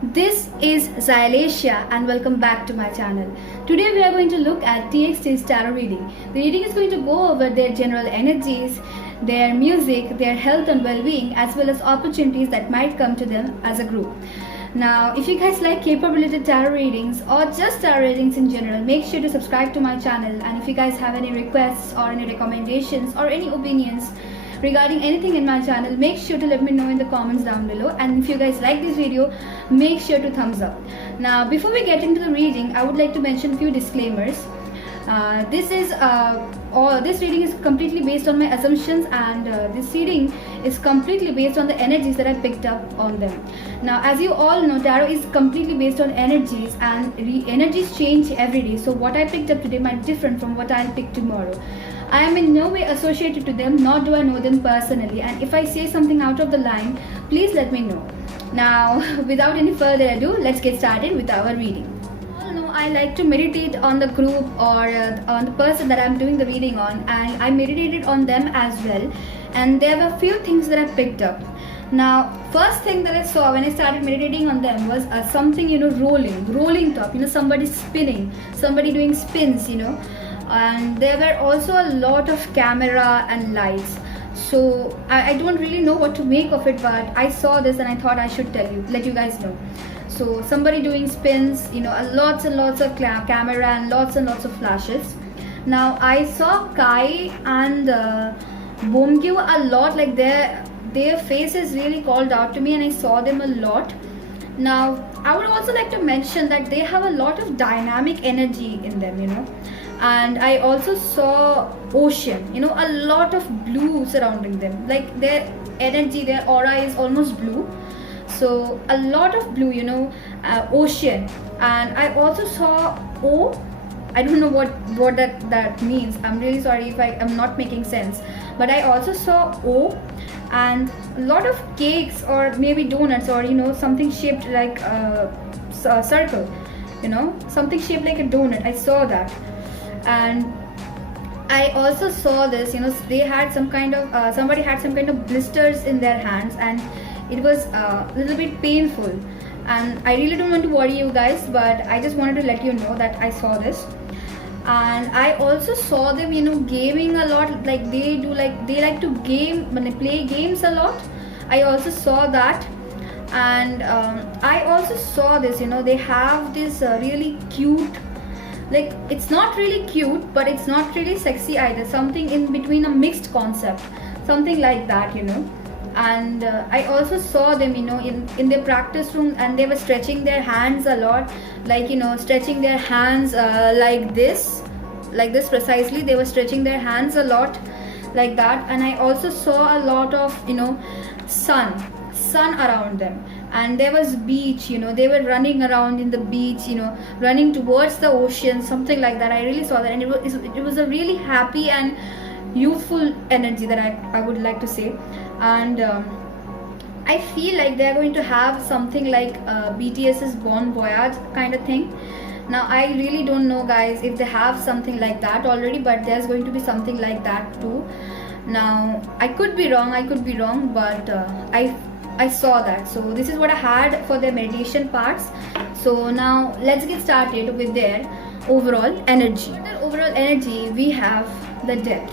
This is Xylacia and welcome back to my channel. Today we are going to look at TXT's tarot reading. The reading is going to go over their general energies, their music, their health and well-being, as well as opportunities that might come to them as a group. Now, if you guys like K-pop-related tarot readings or just tarot readings in general, make sure to subscribe to my channel. And if you guys have any requests or any recommendations or any opinions regarding anything in my channel, make sure to let me know in the comments down below. And if you guys like this video, make sure to thumbs up. Now, before we get into the reading, I would like to mention a few disclaimers. This reading is completely based on my assumptions, and this reading is completely based on the energies that I picked up on them. Now, as you all know, tarot is completely based on energies, and energies change every day. So what I picked up today might be different from what I'll pick tomorrow. I am in no way associated to them, nor do I know them personally, and if I say something out of the line, please let me know. Now, without any further ado, let's get started with our reading. I like to meditate on the group or on the person that I'm doing the reading on, and I meditated on them as well, and there were a few things that I picked up. Now, first thing that I saw when I started meditating on them was something, rolling top, somebody spinning, somebody doing spins, and there were also a lot of camera and lights. So I don't really know what to make of it, but I saw this and I thought I should let you guys know. So somebody doing spins, lots and lots of camera and lots of flashes. Now I saw Kai and Bomgyu a lot, like their faces really called out to me, and I saw them a lot. Now I would also like to mention that they have a lot of dynamic energy in them, and I also saw ocean, a lot of blue surrounding them, like their energy, their aura is almost blue. So a lot of blue, ocean. And I also saw O. I don't know what that means. I'm really sorry if I'm not making sense, but I also saw O and a lot of cakes or maybe donuts, or something shaped like a circle, something shaped like a donut. I saw that. And I also saw this, they had some kind of somebody had some kind of blisters in their hands, and it was a little bit painful. And I really don't want to worry you guys, but I just wanted to let you know that I saw this. And I also saw them, gaming a lot, like they like to play games a lot. I also saw that. And I also saw this, they have this really cute, like it's not really cute, but it's not really sexy either, something in between, a mixed concept, something like that, And I also saw them, in their practice room, and they were stretching their hands a lot, like stretching their hands like this precisely. They were stretching their hands a lot like that. And I also saw a lot of sun around them, and there was beach, they were running around in the beach, running towards the ocean, something like that. I really saw that, and it was a really happy and youthful energy that I would like to say. And I feel like they're going to have something like BTS's Bon Voyage kind of thing. Now I really don't know, guys, if they have something like that already, but there's going to be something like that too. Now I could be wrong, but I saw that. So this is what I had for their meditation parts. So now let's get started with their overall energy. For their overall energy, we have the Death.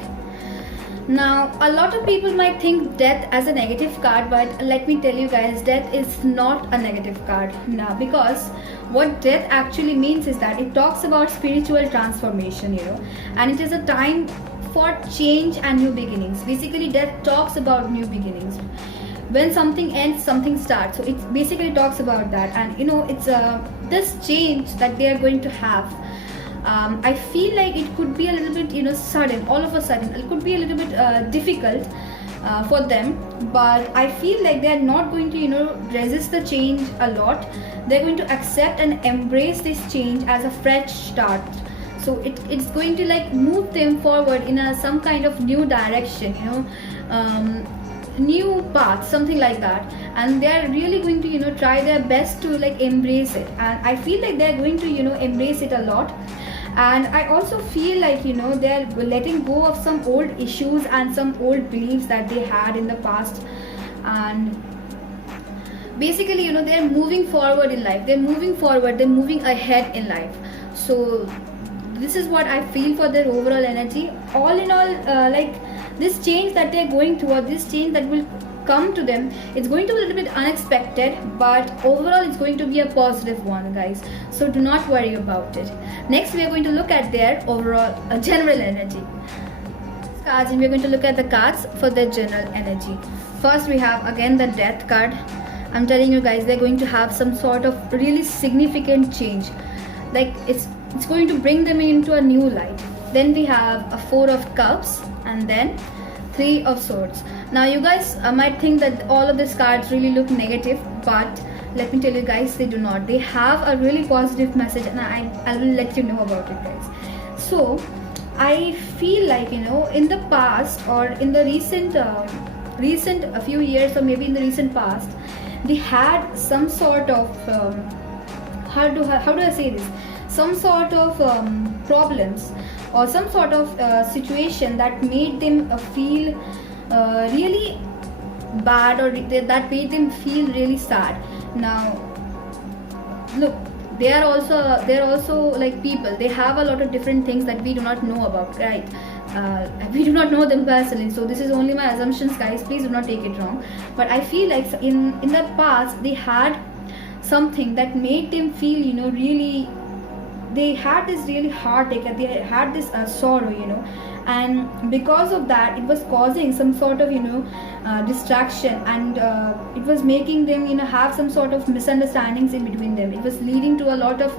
Now, a lot of people might think Death as a negative card, but let me tell you guys, Death is not a negative card now, because what Death actually means is that it talks about spiritual transformation, and it is a time for change and new beginnings. Basically, Death talks about new beginnings. When something ends, something starts. So it basically talks about that, and it's this change that they are going to have. I feel like it could be a little bit, sudden, all of a sudden. It could be a little bit difficult for them, but I feel like they are not going to, resist the change a lot. They're going to accept and embrace this change as a fresh start. So it's going to like move them forward in some kind of new direction, new path, something like that. And they're really going to, try their best to like embrace it. And I feel like they're going to, embrace it a lot. And I also feel like they're letting go of some old issues and some old beliefs that they had in the past. And basically, you know, they're moving forward in life, they're moving forward, they're moving ahead in life. So this is what I feel for their overall energy. All in all, like this change that they're going through, or this change that will come to them, it's going to be a little bit unexpected, but overall it's going to be a positive one, guys. So do not worry about it. Next, we are going to look at their overall general energy cards, and we're going to look at the cards for their general energy. First, we have again the Death card. I'm telling you guys, they're going to have some sort of really significant change, like it's going to bring them into a new light. Then we have a Four of Cups, and then Three of Swords. Now you guys might think that all of these cards really look negative, but let me tell you guys, they do not. They have a really positive message, and I will let you know about it, guys. So I feel like, you know, in the past, or in the recent a few years, or maybe in the recent past, they had some sort of how do I say this, some sort of problems, or some sort of situation that made them feel really bad, or that made them feel really sad. Now look, they are also like people. They have a lot of different things that we do not know about, right? We do not know them personally, so this is only my assumptions, guys. Please do not take it wrong. But I feel like in the past, they had something that made them feel, you know, really, they had this really heartache, and they had this sorrow, you know, and because of that, it was causing some sort of, you know, distraction, and it was making them, you know, have some sort of misunderstandings in between them. It was leading to a lot of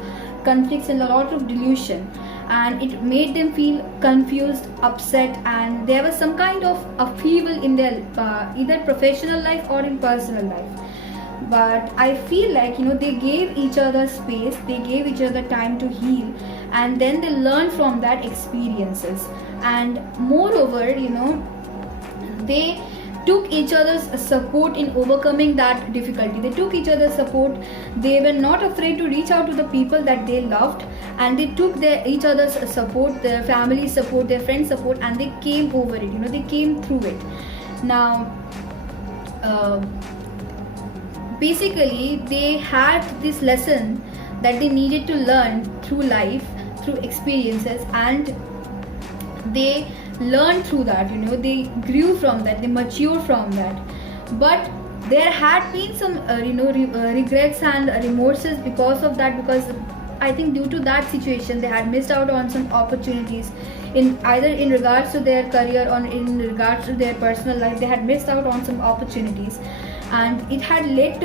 conflicts and a lot of delusion, and it made them feel confused, upset, and there was some kind of upheaval in their either professional life or in personal life. But I feel like, you know, they gave each other space, they gave each other time to heal, and then they learned from that experiences. And moreover, you know, they took each other's support in overcoming that difficulty. They took each other's support. They were not afraid to reach out to the people that they loved, and they took each other's support, their family support, their friends support, and they came over it, you know, they came through it. Now basically, they had this lesson that they needed to learn through life, through experiences, and they learned through that, you know, they grew from that, they matured from that. But there had been some regrets and remorses because of that, because I think due to that situation, they had missed out on some opportunities, in either in regards to their career or in regards to their personal life. They had missed out on some opportunities, and it had led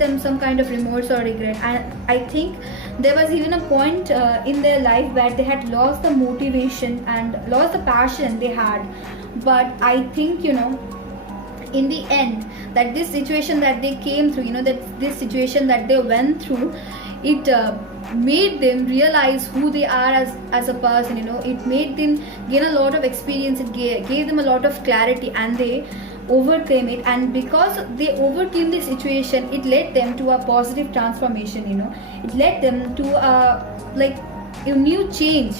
them some kind of remorse or regret. And I think there was even a point in their life where they had lost the motivation and lost the passion they had. But I think, you know, in the end, that this situation that they came through, you know, that this situation that they went through, it made them realize who they are as a person, you know. It made them gain a lot of experience. It gave them a lot of clarity, and they overcame it. And because they overcame the situation, it led them to a positive transformation, you know. It led them to a new change.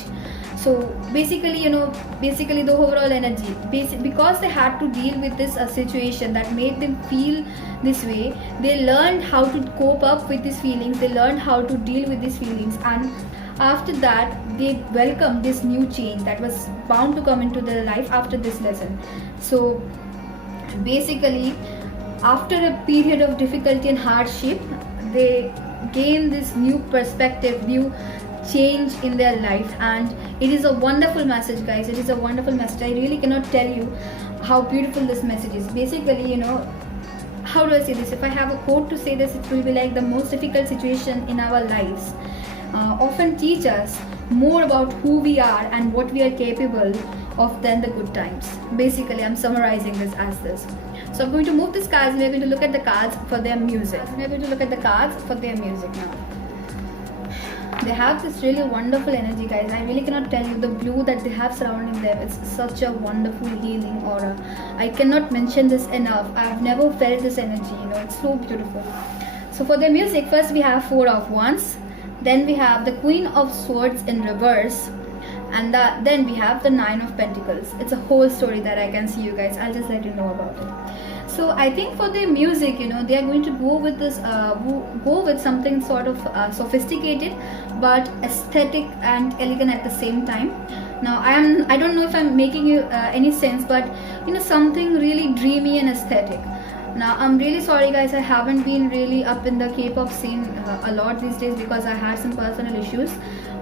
So basically, you know, the overall energy, because they had to deal with this situation that made them feel this way, they learned how to cope up with these feelings, they learned how to deal with these feelings, and after that they welcomed this new change that was bound to come into their life after this lesson. So basically, after a period of difficulty and hardship, they gain this new perspective, new change in their life. And it is a wonderful message, guys. It is a wonderful message. I really cannot tell you how beautiful this message is. Basically, you know, how do I say this? If I have a quote to say this, it will be like, the most difficult situation in our lives often teach us more about who we are and what we are capable of than the good times. Basically, I'm summarizing this as this. So I'm going to move these cards, and we're going to look at the cards for their music. We're going to look at the cards for their music now. They have this really wonderful energy, guys. I really cannot tell you, the blue that they have surrounding them, it's such a wonderful healing aura. I cannot mention this enough. I have never felt this energy, you know, it's so beautiful. So for their music, first we have Four of Wands, then we have the Queen of Swords in reverse, and then we have the Nine of Pentacles. It's a whole story that I can see, you guys. I'll just let you know about it. So I think for their music, they are going to go with this, go with something sort of sophisticated, but aesthetic and elegant at the same time. Now I don't know if I'm making you any sense, but something really dreamy and aesthetic. Now I'm really sorry guys, I haven't been really up in the K-pop scene a lot these days because I had some personal issues,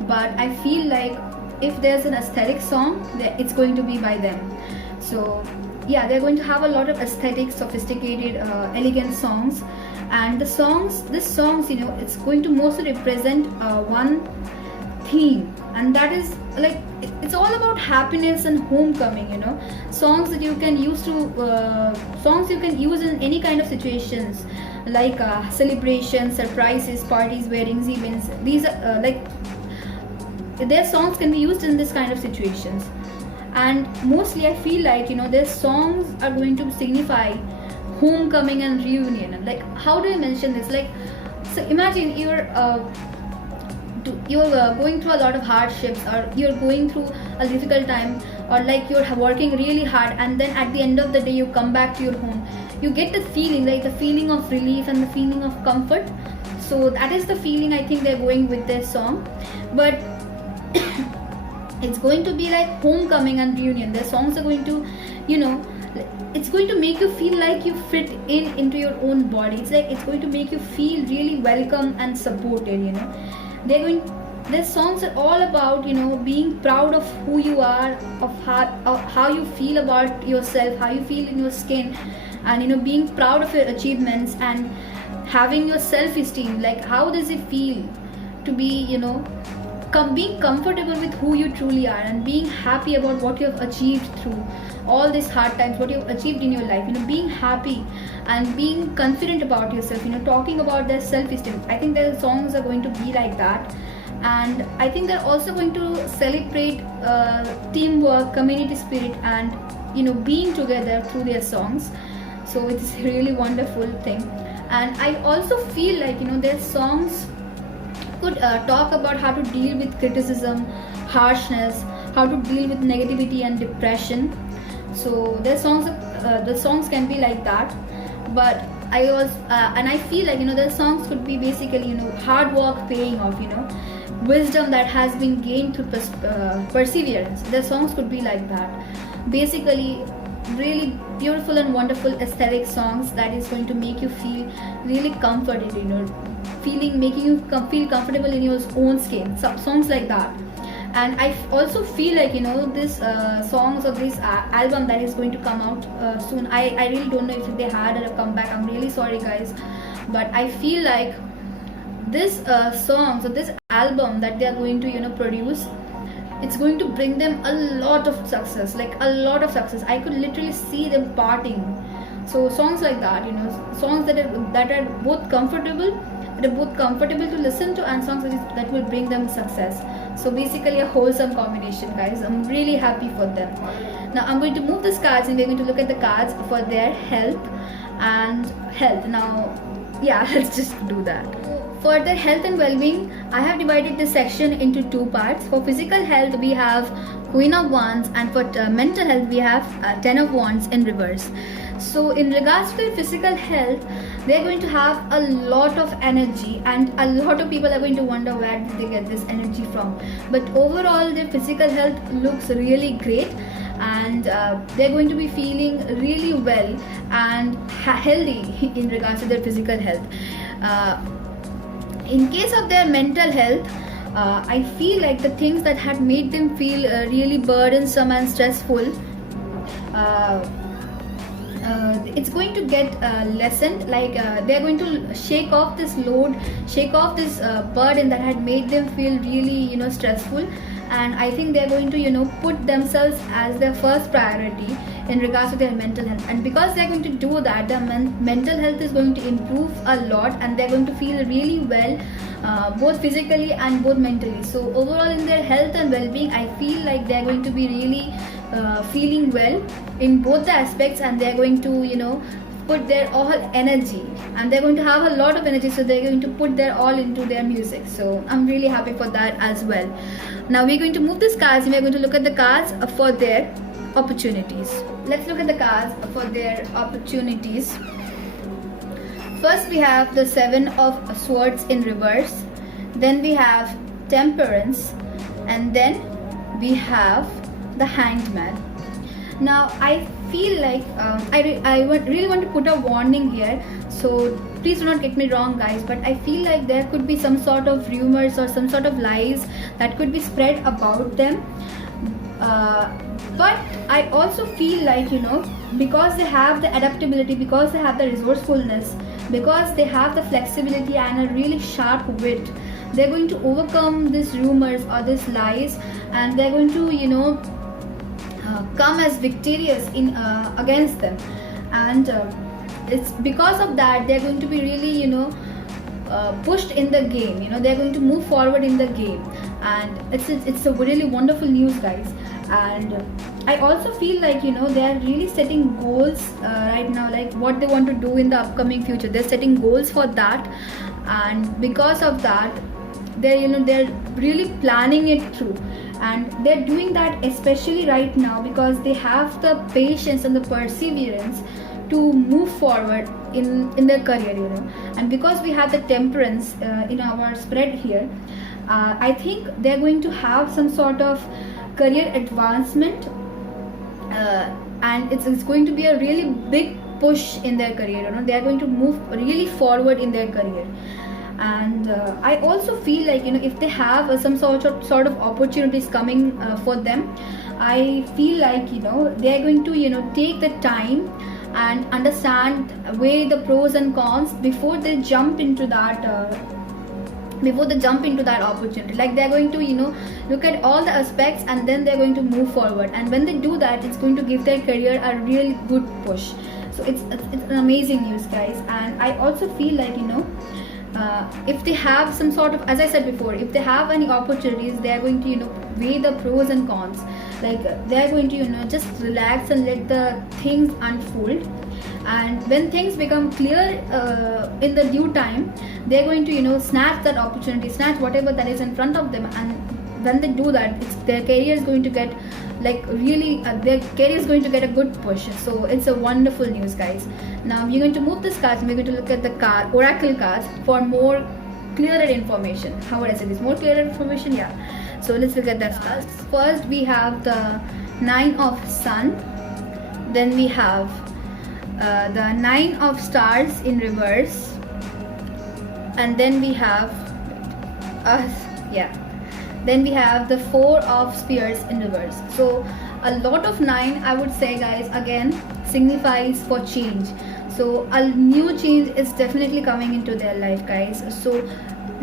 but I feel like if there's an aesthetic song, it's going to be by them. So yeah, they're going to have a lot of aesthetic, sophisticated, elegant songs, and this songs, it's going to mostly represent one theme, and that is like it's all about happiness and homecoming. Songs that you can use in any kind of situations, like celebrations, surprises, parties, weddings, events. These are their songs can be used in this kind of situations. And mostly I feel like their songs are going to signify homecoming and reunion. Like, how do I mention this? Like, so imagine you're going through a lot of hardships, or you're going through a difficult time, or like you're working really hard, and then at the end of the day you come back to your home, you get the feeling, like the feeling of relief and the feeling of comfort. So that is the feeling I think they're going with their song. But it's going to be like homecoming and reunion. Their songs are going to, it's going to make you feel like you fit into your own body. It's going to make you feel really welcome and supported. Their songs are all about being proud of who you are, of how you feel about yourself, how you feel in your skin, and being proud of your achievements and having your self-esteem. Like, how does it feel to be being comfortable with who you truly are, and being happy about what you have achieved through all these hard times, what you've achieved in your life, being happy and being confident about yourself, talking about their self-esteem. I think their songs are going to be like that. And I think they're also going to celebrate teamwork, community spirit, and being together through their songs. So it's a really wonderful thing. And I also feel like their songs could talk about how to deal with criticism, harshness, how to deal with negativity and depression. So their songs, the songs can be like that. But I feel like their songs could be basically hard work paying off, wisdom that has been gained through perseverance. Their songs could be like that. Basically, really beautiful and wonderful aesthetic songs that is going to make you feel really comforted, making you feel comfortable in your own skin. Songs like that. And I also feel like this songs of this album that is going to come out soon. I really don't know if they had a comeback. I'm really sorry guys, but I feel like this songs or this album that they are going to produce, it's going to bring them a lot of success, like a lot of success. I could literally see them partying. So songs like that, songs that are both comfortable to listen to, and songs that will bring them success. So basically a wholesome combination, guys. I'm really happy for them. Now I'm going to move these cards, and we're going to look at the cards for their health. Now yeah, let's just do that. For their health and well-being, I have divided this section into two parts. For physical health, we have Queen of Wands, and for mental health, we have Ten of Wands in reverse. So in regards to their physical health, they're going to have a lot of energy, and a lot of people are going to wonder where did they get this energy from. But overall, their physical health looks really great, and they're going to be feeling really well and healthy in regards to their physical health. In case of their mental health, I feel like the things that had made them feel really burdensome and stressful, it's going to get lessened. Like they're going to shake off this load, shake off this burden that had made them feel really stressful. And I think they're going to put themselves as their first priority in regards to their mental health. And because they're going to do that, their mental health is going to improve a lot, and they're going to feel really well, both physically and both mentally. So overall in their health and well-being, I feel like they're going to be really feeling well in both the aspects, and they're going to put their all energy, and they're going to have a lot of energy, so they're going to put their all into their music. So I'm really happy for that as well. Now we're going to move these cards, and we're going to look at the cards for their opportunities. Let's look at the cards for their opportunities. First we have the Seven of Swords in reverse, then we have Temperance, and then we have the Hanged Man. Now I feel like I really want to put a warning here, so please do not get me wrong guys, but I feel like there could be some sort of rumors or some sort of lies that could be spread about them, but I also feel like, you know, because they have the adaptability, because they have the resourcefulness, because they have the flexibility and a really sharp wit, they're going to overcome these rumors or these lies, and they're going to, you know, come as victorious in against them. And it's because of that they're going to be really, you know, pushed in the game, you know, they're going to move forward in the game, and it's a really wonderful news guys. And I also feel like, you know, they are really setting goals right now, like what they want to do in the upcoming future. They're setting goals for that, and because of that they're, you know, they're really planning it through, and they're doing that especially right now because they have the patience and the perseverance to move forward in their career, you know. And because we have the Temperance in our spread here, I think they're going to have some sort of career advancement, and it's going to be a really big push in their career, you know. They're going to move really forward in their career. And I also feel like, you know, if they have some sort of opportunities coming for them, I feel like, you know, they're going to, you know, take the time and understand, weigh the pros and cons before they jump into that opportunity. Like they're going to, you know, look at all the aspects and then they're going to move forward, and when they do that, it's going to give their career a really good push. So it's an amazing news guys. And I also feel like, you know, if they have some sort of, as I said before, if they have any opportunities, they are going to, you know, weigh the pros and cons. Like they are going to, you know, just relax and let the things unfold, and when things become clear in the due time, they are going to, you know, snatch that opportunity, snatch whatever that is in front of them. And when they do that, their career is going to get, like, really their career is going to get a good push. So it's a wonderful news guys. Now we're going to move this cards and we're going to look at the card oracle cards for more clearer information. How would I say this? More clearer information, yeah. So let's look at that cards. First we have the Nine of Sun, then we have the Nine of Stars in reverse, and then we have then we have the Four of Spears in reverse. So a lot of 9, I would say guys, again signifies for change. So a new change is definitely coming into their life guys, so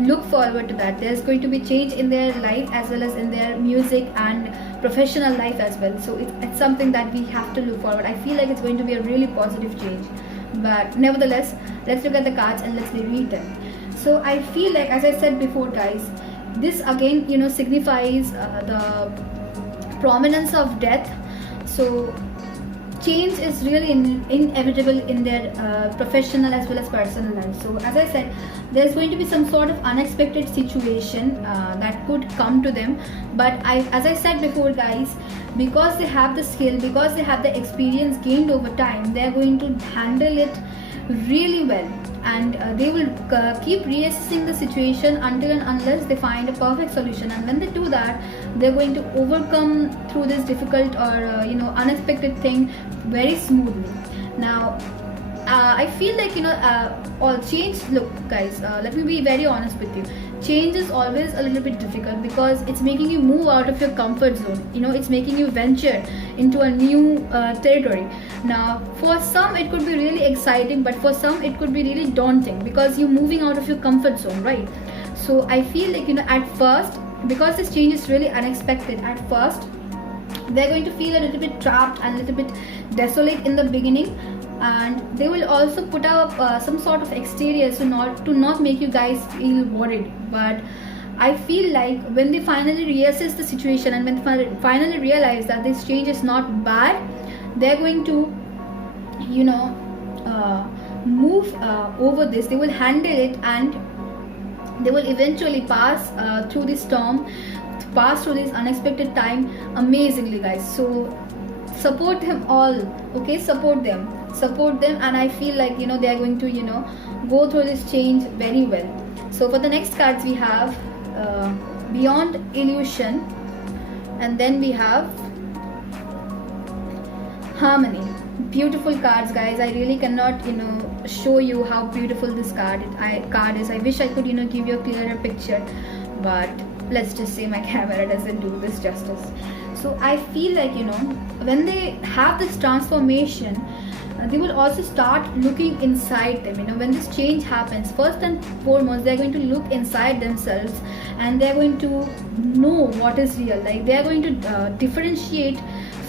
look forward to that. There's going to be change in their life as well as in their music and professional life as well. So it's something that we have to look forward. I feel like it's going to be a really positive change, but nevertheless, let's look at the cards and let's read them. So I feel like, as I said before guys, this again, you know, signifies the prominence of death. So change is really inevitable in their professional as well as personal life. So as I said, there's going to be some sort of unexpected situation that could come to them, but as I said before guys, because they have the skill, because they have the experience gained over time, they're going to handle it really well, and they will keep reassessing the situation until and unless they find a perfect solution. And when they do that, they're going to overcome through this difficult or you know, unexpected thing very smoothly. Now I feel like, you know, all change, look guys, let me be very honest with you, change is always a little bit difficult because it's making you move out of your comfort zone, you know, it's making you venture into a new territory. Now for some it could be really exciting, but for some it could be really daunting because you're moving out of your comfort zone, right? So I feel like, you know, at first, because this change is really unexpected, at first they're going to feel a little bit trapped and a little bit desolate in the beginning, and they will also put up some sort of exterior to not make you guys feel worried. But I feel like when they finally reassess the situation and when they finally realize that this change is not bad, they're going to, you know, move over this. They will handle it and they will eventually pass through this storm, pass through this unexpected time amazingly guys. So support them all. Okay, support them, and I feel like, you know, they are going to, you know, go through this change very well. So for the next cards we have Beyond Illusion, and then we have Harmony. Beautiful cards, guys. I really cannot, you know, show you how beautiful this card is. I wish I could, you know, give you a clearer picture, but let's just say my camera doesn't do this justice. So I feel like, you know, when they have this transformation, they will also start looking inside them. You know, when this change happens, first and foremost, they're going to look inside themselves, and they're going to know what is real. Like, they're going to differentiate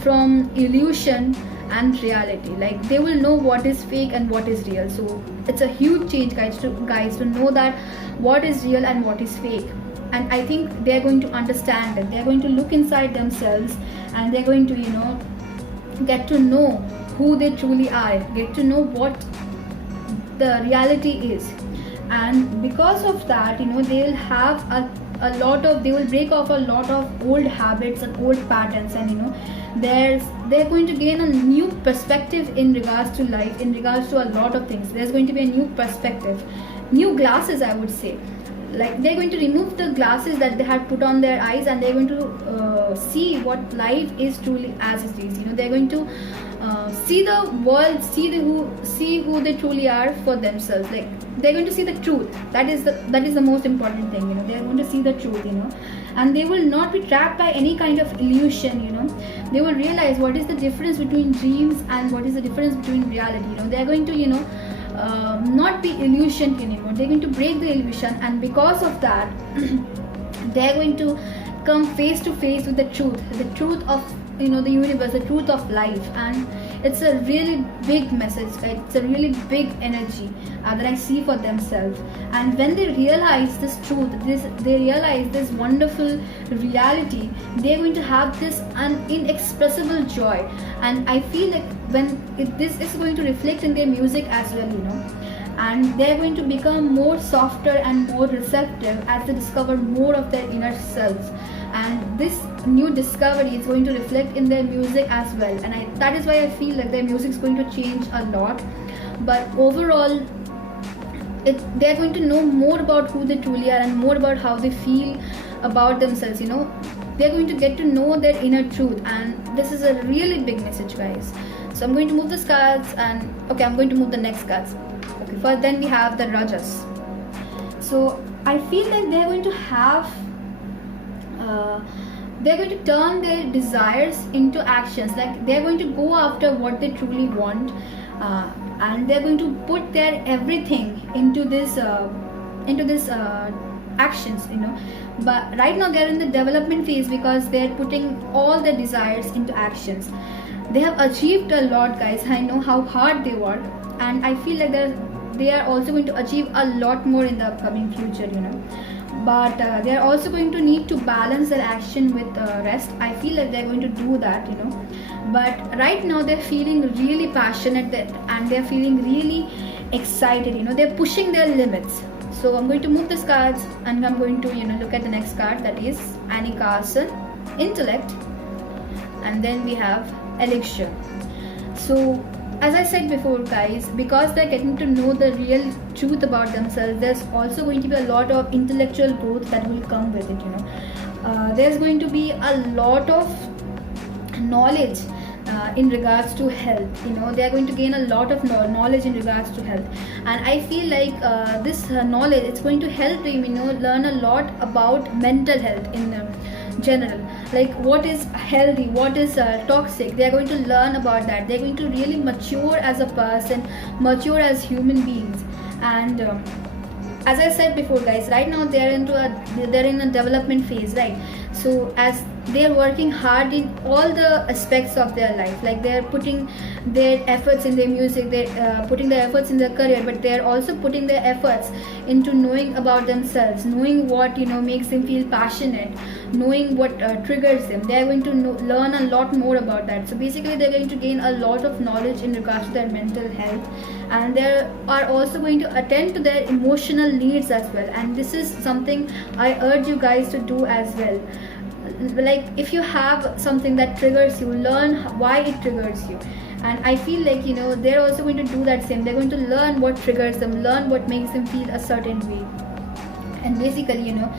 from illusion and reality. Like, they will know what is fake and what is real. So it's a huge change, guys, to know that what is real and what is fake. And I think they're going to understand it. They're going to look inside themselves, and they're going to, you know, get to know who they truly are, get to know what the reality is. And because of that, you know, they'll have they will break off a lot of old habits and old patterns, and, you know, they're going to gain a new perspective in regards to life, in regards to a lot of things. There's going to be a new perspective, new glasses, I would say. Like, they're going to remove the glasses that they had put on their eyes, and they're going to see what life is truly as it is. You know, they're going to see the world, see who they truly are for themselves. Like, they're going to see the truth. That is the most important thing. You know, they're going to see the truth. You know, and they will not be trapped by any kind of illusion. You know, they will realize what is the difference between dreams and what is the difference between reality. You know, they're going to, you know, not be illusioned anymore. They're going to break the illusion, and because of that, they're going to come face to face with the truth of, you know, the universe, the truth of life. And it's a really big message, right? It's a really big energy that I see for themselves. And when they realize this truth, they realize this wonderful reality, they're going to have this inexpressible joy. And I feel like this is going to reflect in their music as well, you know, and they're going to become more softer and more receptive as they discover more of their inner selves. And this new discovery is going to reflect in their music as well. And that is why I feel like their music is going to change a lot. But overall, they're going to know more about who they truly are, and more about how they feel about themselves. You know, they're going to get to know their inner truth, and this is a really big message, guys. So I'm going to move the cards, and okay, I'm going to move the next cards. Okay, first then we have the Rajas. So I feel like they're going to have they're going to turn their desires into actions. Like, they're going to go after what they truly want, and they're going to put their everything into this actions, you know. But right now they're in the development phase, because they're putting all their desires into actions. They have achieved a lot, guys. I know how hard they work, and I feel like they are also going to achieve a lot more in the upcoming future, you know. But they are also going to need to balance their action with rest. I feel like they're going to do that, you know. But right now they're feeling really passionate, and they're feeling really excited, you know. They're pushing their limits. So I'm going to move these cards, and I'm going to, you know, look at the next card, that is Annie Carson, Intellect, and then we have Elixir. So as I said before, guys, because they're getting to know the real truth about themselves, there's also going to be a lot of intellectual growth that will come with it, you know. There's going to be a lot of knowledge in regards to health. You know, they're going to gain a lot of knowledge in regards to health, and I feel like this knowledge, it's going to help them, you know, learn a lot about mental health in general. Like, what is healthy, what is toxic. They're going to learn about that. They're going to really mature as a person, mature as human beings. And as I said before, guys, right now they're in a development phase, right? So as they're working hard in all the aspects of their life, like they're putting their efforts in their music, they're putting their efforts in their career, but they're also putting their efforts into knowing about themselves, knowing what, you know, makes them feel passionate, knowing what triggers them. They're going to learn a lot more about that. So basically they're going to gain a lot of knowledge in regards to their mental health, and they are also going to attend to their emotional needs as well. And this is something I urge you guys to do as well. like if you have something that triggers you, learn why it triggers you. And I feel like, you know, they're also going to do that same. They're going to learn what triggers them, learn what makes them feel a certain way. And basically, you know,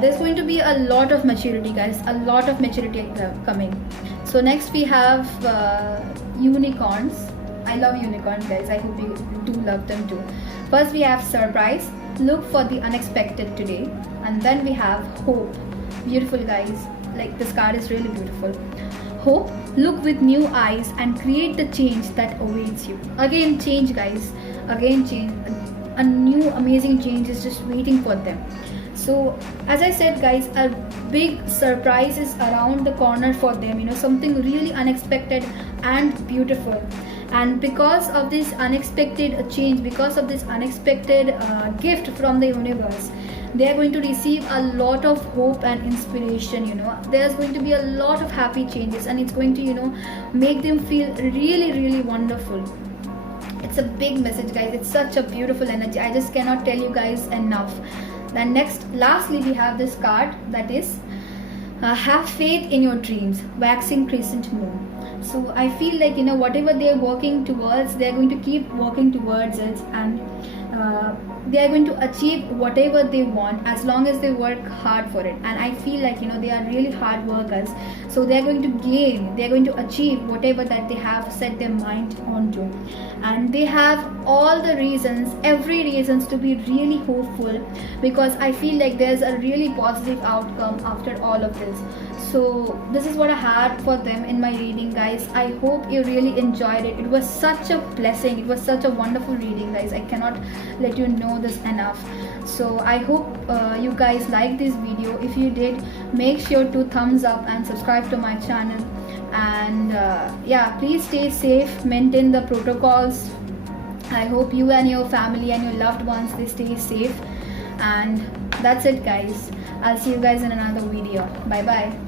there's going to be a lot of maturity, guys, a lot of maturity coming. So next we have unicorns. I love unicorns, guys. I hope you do love them too. First we have surprise, look for the unexpected today. And then we have hope. Beautiful, guys. Like, this card is really beautiful. Hope, look with new eyes and create the change that awaits you. Again, change, guys. Again, change. A new amazing change is just waiting for them. So as I said, guys, a big surprise is around the corner for them, you know, something really unexpected and beautiful. And because of this unexpected change, because of this unexpected gift from the universe, they are going to receive a lot of hope and inspiration. You know, there's going to be a lot of happy changes, and it's going to, you know, make them feel really, really wonderful. It's a big message, guys. It's such a beautiful energy. I just cannot tell you guys enough. Then lastly we have this card, that is have faith in your dreams, waxing crescent moon. So I feel like, you know, whatever they're working towards, they're going to keep working towards it, and they are going to achieve whatever they want as long as they work hard for it. And I feel like, you know, they are really hard workers, so they are going to gain, they are going to achieve whatever that they have set their mind onto. And they have all the reasons, every reasons to be really hopeful, because I feel like there's a really positive outcome after all of this. So this is what I had for them in my reading, guys. I hope you really enjoyed it. It was such a blessing. It was such a wonderful reading, guys. I cannot let you know this enough. So I hope you guys liked this video. If you did, make sure to thumbs up and subscribe to my channel. And yeah, please stay safe, maintain the protocols. I hope you and your family and your loved ones, they stay safe. And that's it, guys. I'll see you guys in another video. Bye bye.